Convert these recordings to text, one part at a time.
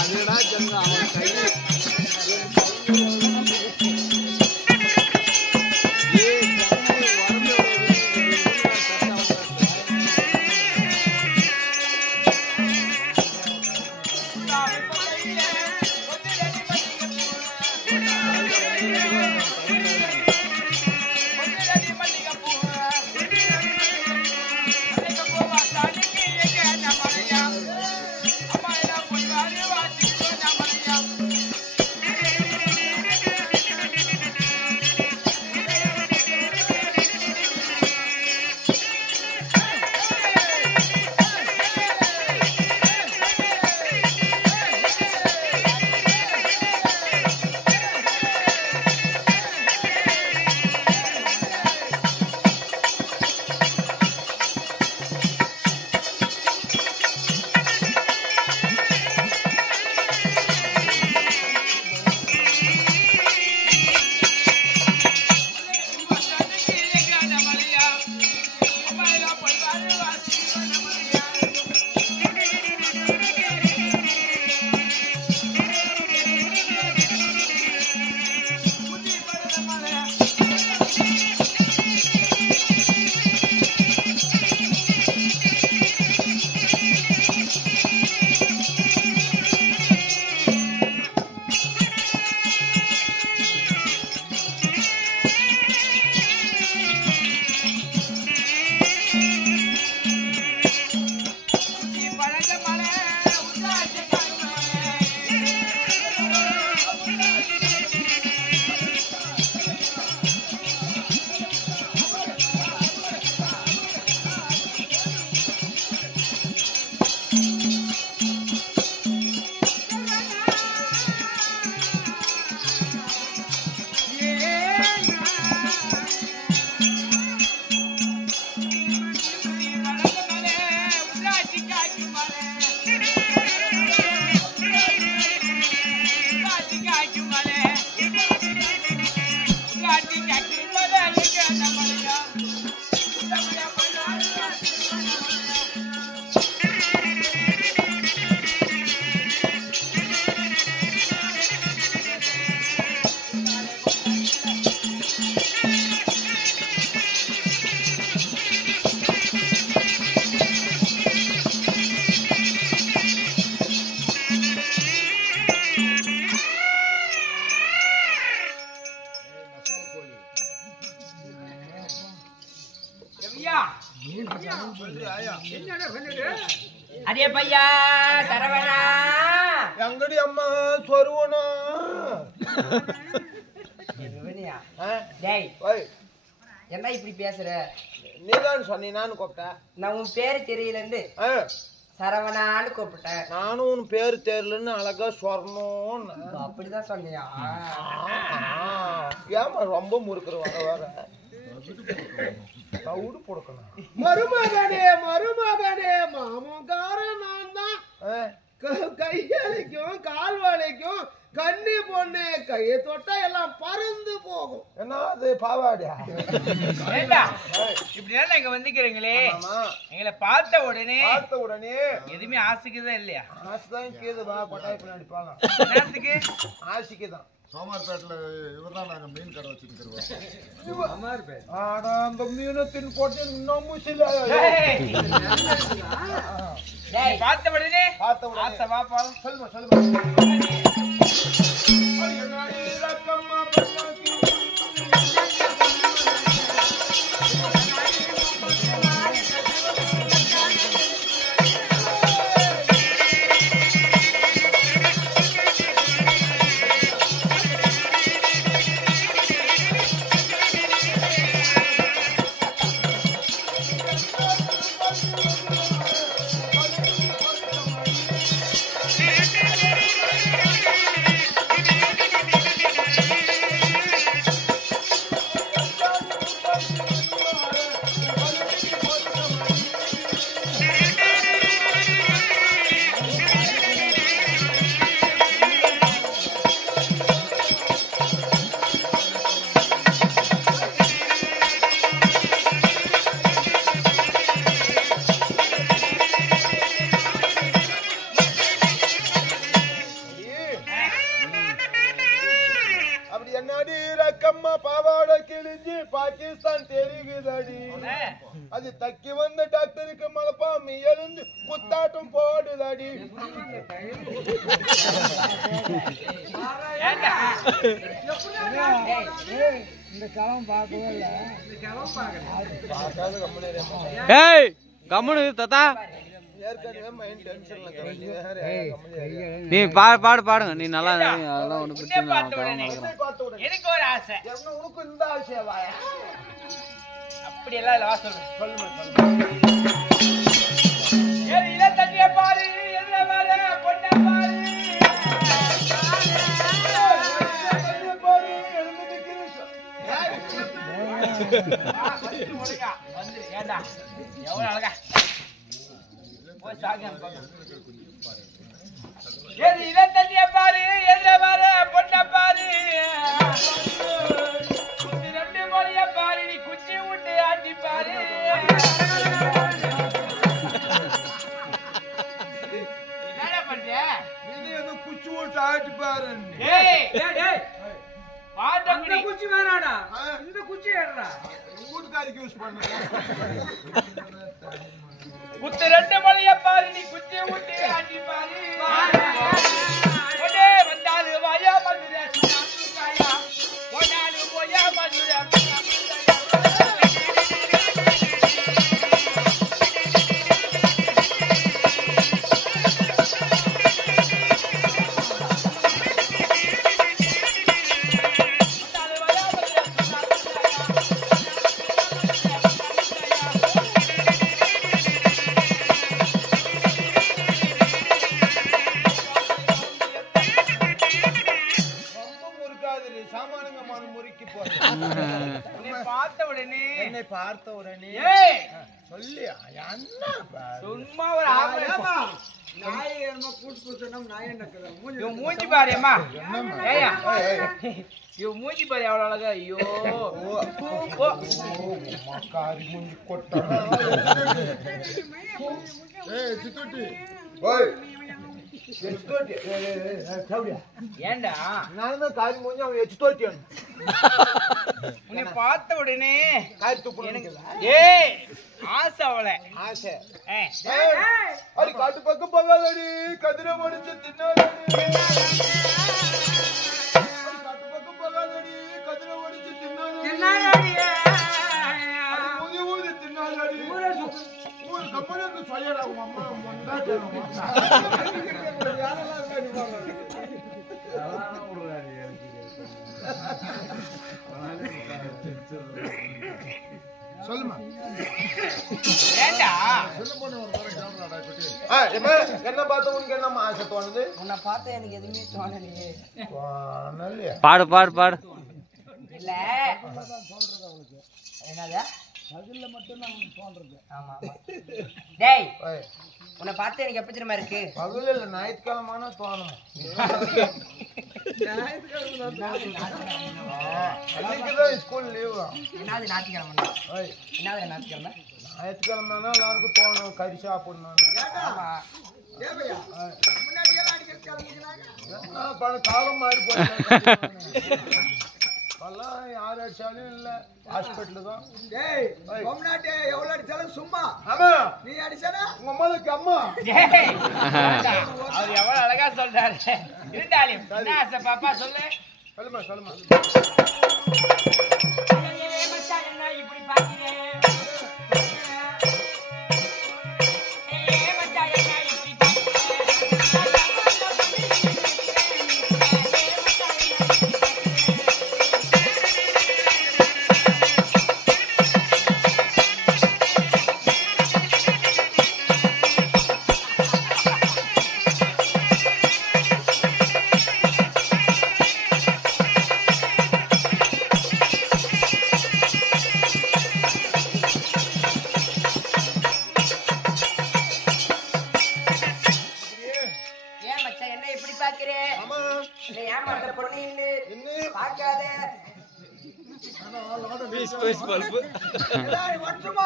அதுடா சொன்ன அவன் கை अरे भैया सरवना अंगड़ी अम्मा स्वरूना டேய் என்ன இப்படி பேசுற? நீதான் சொன்னீ நான் கூப்பிட்டேன். நான் உன் பேரு தெரியலன்னு சரவணான்னு கூப்பிட்டேன். நானும் உன் பேரு தெரியலன்னு அழகா சொர்ணம் அப்படிதான் சொன்னியா? ஏமா ரொம்ப முறுக்குற வர வர கவுடு போடணும். மருமகனே மருமகனே மாமங்காரன் நான் தான். கை வலிக்கும் கால் வலிக்கும் கண்ணி பொண்ணு கையை தொட்டா எல்லாம் பறந்து போகும். என்ன அது பாவாடியா? இப்படி எல்லாம் இங்க வந்துக்கிறீங்களே, எங்களை பார்த்த உடனே எதுவுமே ஆசைக்குதான் இல்லையா? ஆசைதான் கேதுவா கொட்டாய் பின்னாடி போகலாம். நேரத்துக்கு ஆசைக்குதான். சோமார்பேட்டில் இவர்தான் நாங்க மீன் கடை வச்சுருக்கிறோம். ஆனா அந்த மீனத்தின் போட்டு இன்னமும் சில பார்த்த உடனே ஆசை வாப்பா சொல்லுமா சொல்லுமா. என்னடி ரக்கம்மா பாவாடை கிழிஞ்சு பாகிஸ்தான் தெரியுதடி அது தக்கி வந்த டாக்டருக்கு மலப்பாமி எழுந்து குத்தாட்டம் போடுதடி இந்த களம் பார்க்கவே இல்ல கம்முனு தாத்தா ஏற்கனவே மைண்ட் டென்ஷன்ல நீ பாடுங்க நீ நல்லா அதெல்லாம் ஒண்ணு பிரச்சனை எனக்கு ஒரு ஆசை உனக்கு இந்த ஆசையா அப்படி எல்லாம் இல்ல, வா சொல்லுங்க ஏய் இத தண்ணிய பாரு எதுல பாரு பொண்ண பாரு வந்து ஏண்டா எவ்வளவு அழகா போய் சாங்க ஏய் இத தண்ணிய பாரு எதுல பாரு பொண்ண பாரு ரெண்டு மொழிய பாரு நீ குச்சி விட்டு ஆட்டி பாரு என்னடா பண்ற நீ என்ன குச்சி விட்டு ஆட்டி பாரு ஏய் பாட்ட குடி குச்சி வேணாடா இந்த குச்சி ஏறடா வீட்டுக்காரிக்கு யூஸ் பண்ணுங்க குத்து ரெண்டு மொழிய பாரு நீ குச்சி விட்டு ஆட்டி பாரு ஒடே வந்தாது வாயா மதுரை சுனாயா ஒடாலு போயா மதுரை பார்த்த உடனே சொல்லி சும்மா ஒரு ஆம்பளை நாய் என்ன கூட்டு சொன்னோம் நாய் என்ன இவன் மூஞ்சி பாரு அம்மா ஏயா இவன் மூஞ்சி பாரு எவ்வளவு அழகா ஐயோ மக்காரி மூஞ்சி கொட்டா ஏய் சிட்டுட்டி ஓய் எச்சுதோட்டி சாவுடியா ஏண்டா நான் காரி மூஞ்சி அவன் எச்சுதோட்டியான் உன்னை பார்த்த உடனே காரி துப்புறேன் ஏய் ஆசை அவளை ஆசை ஏய் அடி காட்டு பக்கம் போகாதடி கதிரை முடிச்சு தின்னாதடி காட்டு பக்கம் போகாதடி கதிரை முடிச்சு தின்னாதடி ஊதி ஊதி தின்னாதடி ஊரு கம்பெனி சொல்லடா உங்க அம்மா முன்னாடி சொல்லுமா ஏண்டா என்ன பார்த்த உனக்கு என்னம்மா ஆசை தோணுது உன்னை பார்த்தா எனக்கு எதுவுமே தோணலையே பாடு இல்ல என்னது ஆமா டேய் உன்னை பார்த்து எனக்கு எப்ப தெரியுமா இருக்கு பகல இல்ல ஞாயிற்றுக்கிழமான தோணும் அன்னைக்குதான் ஸ்கூல் லீவ் தான் என்னது ஞாயிற்றுக்கிழமை என்னது ஞாயிற்றுக்கிழமை ஞாயிற்றுக்கிழமைனா எல்லாருக்கும் தோணும் கறி சாப்பிடணும் ஆமா காலம் மாறி போச்சு இப்பெல்லாம் யார் அடிச்சாலும் இல்ல ஹாஸ்பிட்டலு தான் எவ்வளவு அடிச்சாலும் சும்மா ஆமா நீ அடிச்சானா உங்க அம்மாவுக்கு அம்மா ஏய் அவர் எவ்வளவு அழகா சொல்றாரு இருந்தாலும் என்ன ஆசை பாப்பா சொல்லு சொல்லுமா சொல்லுமா மச்சான் என்ன இப்படி பாக்கிறேன் மச்சான் என்ன இப்படி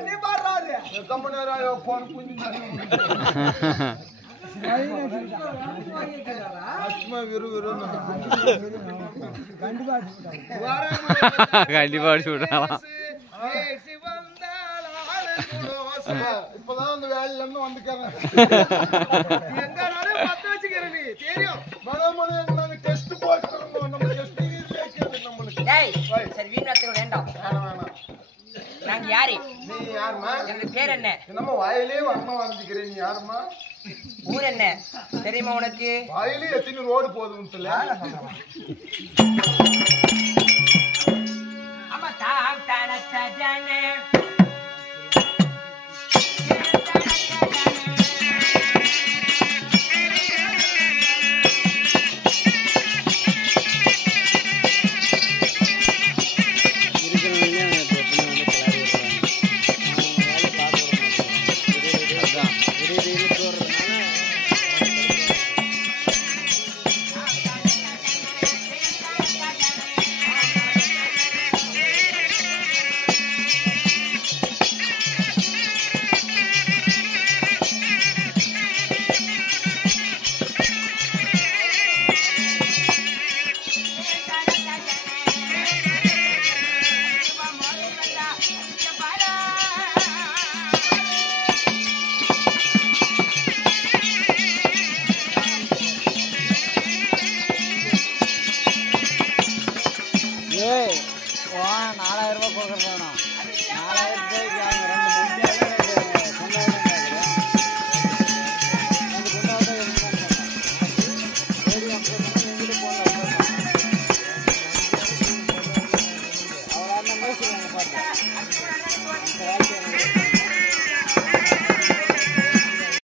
நீ பாடுறாரு கம்பெனி போன் புரிஞ்சு சும்மா விறுவிறுன்னு. கண்டிப்பா அடிச்சு விட்டாலாம். இப்பதான் அந்த வேலையில இருந்து வந்துக்கிறேன். எங்கனாலும் பத்த வச்சுக்கிறேன் நீ தெரியும். நாங்க டெஸ்ட் போட்டுருந்தோம். நம்ம டெஸ்டிங் கேக்குது நம்மளுக்கு. டேய் சரி வீணாத்துக்கு வேண்டாம். வேணாம். நாங்க யாரு? நீ யாருமா? எனக்கு பேர் என்ன? என்னமோ வாயிலே அம்மா வந்துக்கிறேன். நீ யாருமா? ஊர் என்ன தெரியுமா உனக்கு? வாயிலே எத்தனை ரோடு போகுதுன்னு ஆமா தாம் தானே ஏய் 4000 ரூபாய் கொடுக்குறேன். 4000 ரூபாய்க்கு அவங்க 2 குண்டாவது